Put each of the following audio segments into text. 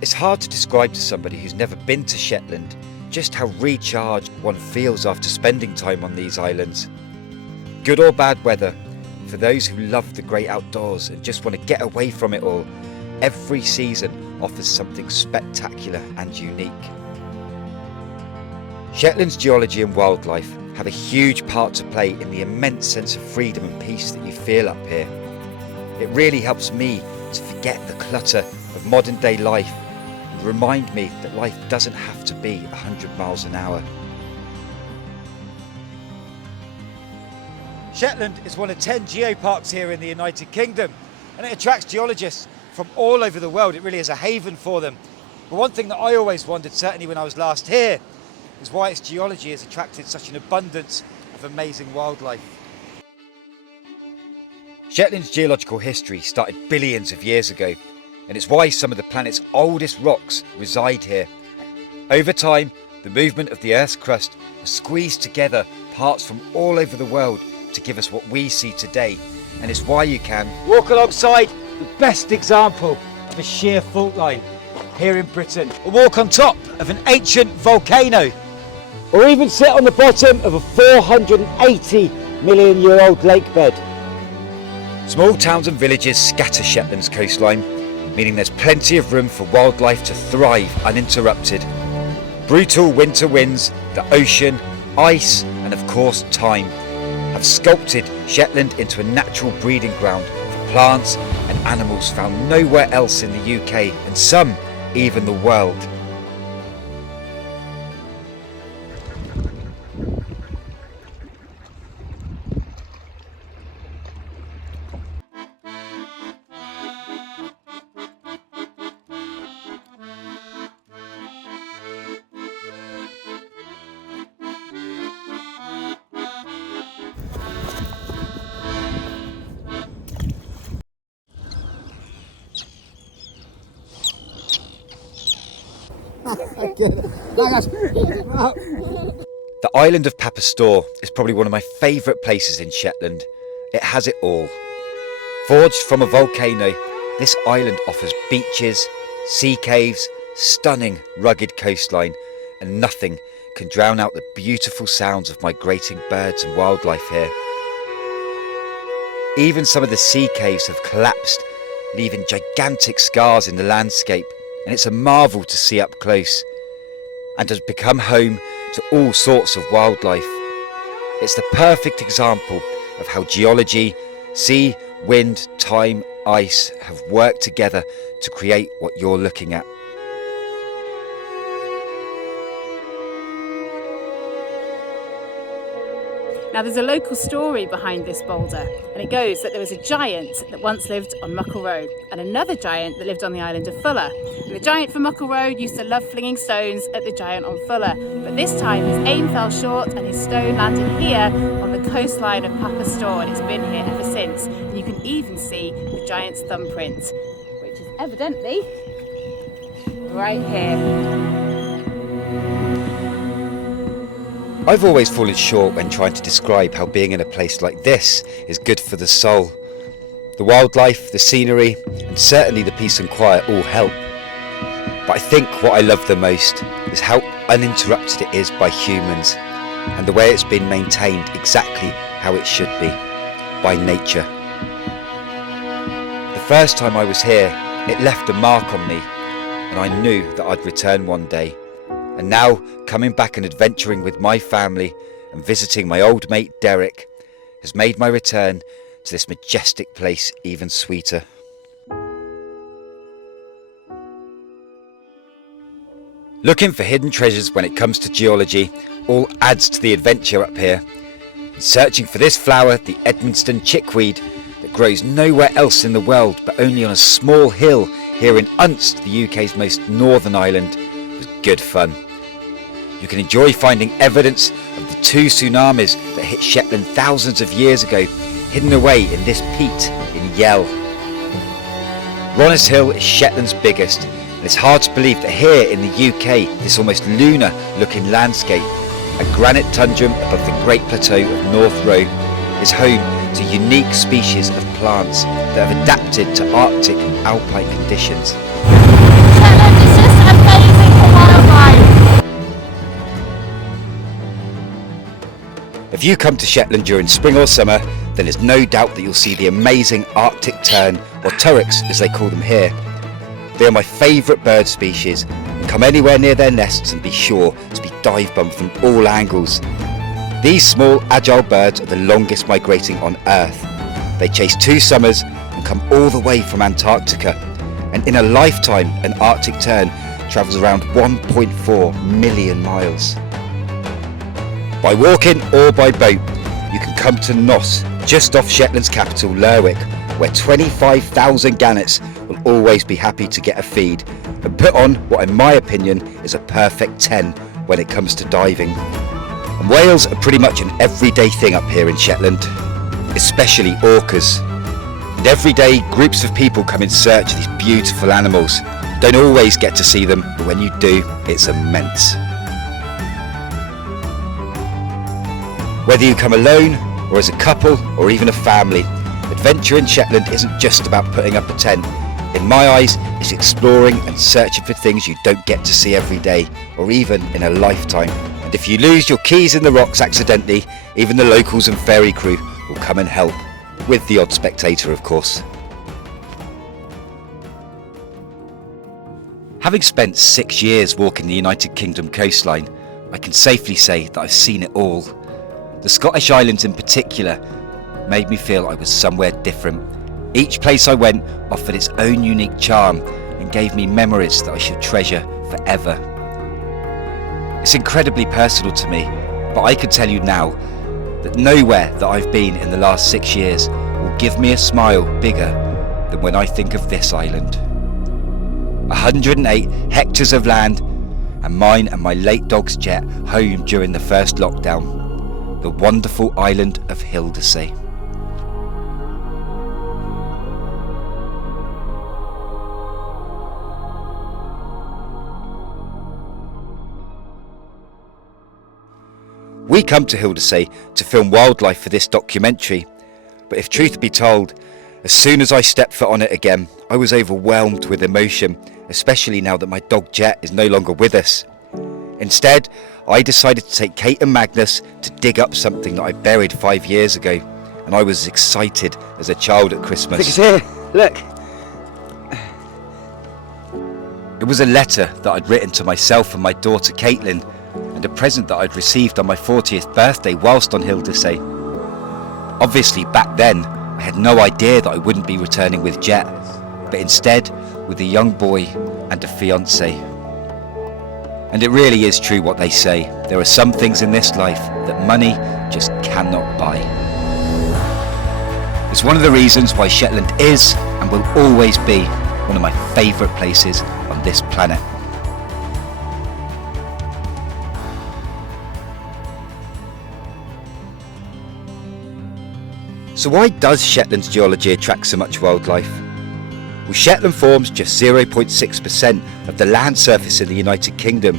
It's hard to describe to somebody who's never been to Shetland just how recharged one feels after spending time on these islands. Good or bad weather, for those who love the great outdoors and just want to get away from it all, every season offers something spectacular and unique. Shetland's geology and wildlife have a huge part to play in the immense sense of freedom and peace that you feel up here. It really helps me to forget the clutter of modern day life and remind me that life doesn't have to be 100 miles an hour. Shetland is one of 10 geoparks here in the United Kingdom, and it attracts geologists from all over the world. It really is a haven for them. But one thing that I always wondered, certainly when I was last here, is why its geology has attracted such an abundance of amazing wildlife. Shetland's geological history started billions of years ago, and it's why some of the planet's oldest rocks reside here. Over time, the movement of the Earth's crust has squeezed together parts from all over the world to give us what we see today, and it's why you can walk alongside the best example of a shear fault line here in Britain, or walk on top of an ancient volcano, or even sit on the bottom of a 480 million year old lake bed. Small towns and villages scatter Shetland's coastline, meaning there's plenty of room for wildlife to thrive uninterrupted. Brutal winter winds, the ocean, ice, and of course time have sculpted Shetland into a natural breeding ground for plants and animals found nowhere else in the UK, and some even the world. The island of Papa Stour is probably one of my favourite places in Shetland. It has it all. Forged from a volcano, this island offers beaches, sea caves, stunning rugged coastline, and nothing can drown out the beautiful sounds of migrating birds and wildlife here. Even some of the sea caves have collapsed, leaving gigantic scars in the landscape, and it's a marvel to see up close, and has become home to all sorts of wildlife. It's the perfect example of how geology, sea, wind, time, ice have worked together to create what you're looking at. Now there's a local story behind this boulder, and it goes that there was a giant that once lived on Muckle Road and another giant that lived on the island of Fuller. And the giant from Muckle Road used to love flinging stones at the giant on Fuller, but this time his aim fell short and his stone landed here on the coastline of Papa Stour, and it's been here ever since. And you can even see the giant's thumbprint, which is evidently right here. I've always fallen short when trying to describe how being in a place like this is good for the soul. The wildlife, the scenery, and certainly the peace and quiet all help. But I think what I love the most is how uninterrupted it is by humans, and the way it's been maintained exactly how it should be, by nature. The first time I was here, it left a mark on me, and I knew that I'd return one day. And now, coming back and adventuring with my family and visiting my old mate Derek has made my return to this majestic place even sweeter. Looking for hidden treasures when it comes to geology all adds to the adventure up here. And searching for this flower, the Edmonstone chickweed, that grows nowhere else in the world but only on a small hill here in Unst, the UK's most northern island, was good fun. You can enjoy finding evidence of the two tsunamis that hit Shetland thousands of years ago, hidden away in this peat in Yell. Ronnes Hill is Shetland's biggest, and it's hard to believe that here in the UK, this almost lunar looking landscape, a granite tundra above the Great Plateau of North Row, is home to unique species of plants that have adapted to Arctic and alpine conditions. Shetland is If you come to Shetland during spring or summer, then there's no doubt that you'll see the amazing Arctic tern, or turrets as they call them here. They are my favourite bird species. Come anywhere near their nests and be sure to be dive bombed from all angles. These small, agile birds are the longest migrating on Earth. They chase 2 summers and come all the way from Antarctica. And in a lifetime, an Arctic tern travels around 1.4 million miles. By walking or by boat, you can come to Nos, just off Shetland's capital, Lerwick, where 25,000 gannets will always be happy to get a feed and put on what, in my opinion, is a perfect 10 when it comes to diving. And whales are pretty much an everyday thing up here in Shetland, especially orcas. And every day, groups of people come in search of these beautiful animals. Don't always get to see them, but when you do, it's immense. Whether you come alone, or as a couple, or even a family, adventure in Shetland isn't just about putting up a tent. In my eyes, it's exploring and searching for things you don't get to see every day, or even in a lifetime. And if you lose your keys in the rocks accidentally, even the locals and ferry crew will come and help, with the odd spectator, of course. Having spent 6 years walking the United Kingdom coastline, I can safely say that I've seen it all. The Scottish Islands in particular made me feel I was somewhere different. Each place I went offered its own unique charm and gave me memories that I should treasure forever. It's incredibly personal to me, but I could tell you now that nowhere that I've been in the last 6 years will give me a smile bigger than when I think of this island. 108 hectares of land, and mine and my late dog's Jet home during the first lockdown. The wonderful island of Hildasay. We come to Hildasay to film wildlife for this documentary, but if truth be told, as soon as I stepped foot on it again, I was overwhelmed with emotion, especially now that my dog Jet is no longer with us. Instead, I decided to take Kate and Magnus to dig up something that I buried 5 years ago, and I was excited as a child at Christmas. Look, it's here, look. It was a letter that I'd written to myself and my daughter Caitlin, and a present that I'd received on my 40th birthday whilst on Hildasay. Obviously back then, I had no idea that I wouldn't be returning with Jet, but instead with a young boy and a fiancée. And it really is true what they say. There are some things in this life that money just cannot buy. It's one of the reasons why Shetland is and will always be one of my favourite places on this planet. So why does Shetland's geology attract so much wildlife? Well, Shetland forms just 0.6% of the land surface in the United Kingdom,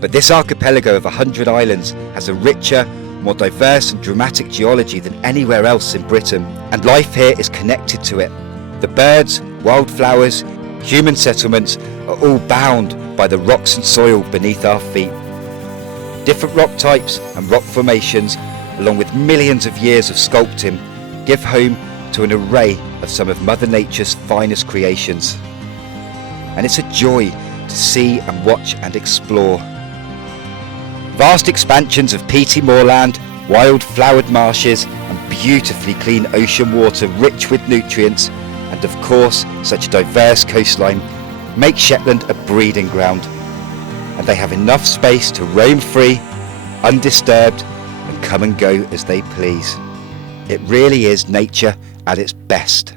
but this archipelago of 100 islands has a richer, more diverse and dramatic geology than anywhere else in Britain, and life here is connected to it. The birds, wildflowers, human settlements are all bound by the rocks and soil beneath our feet. Different rock types and rock formations, along with millions of years of sculpting, give home to an array of some of Mother Nature's finest creations. And it's a joy to see and watch and explore. Vast expansions of peaty moorland, wild flowered marshes and beautifully clean ocean water rich with nutrients, and of course such a diverse coastline, make Shetland a breeding ground. And they have enough space to roam free, undisturbed, and come and go as they please. It really is nature at its best.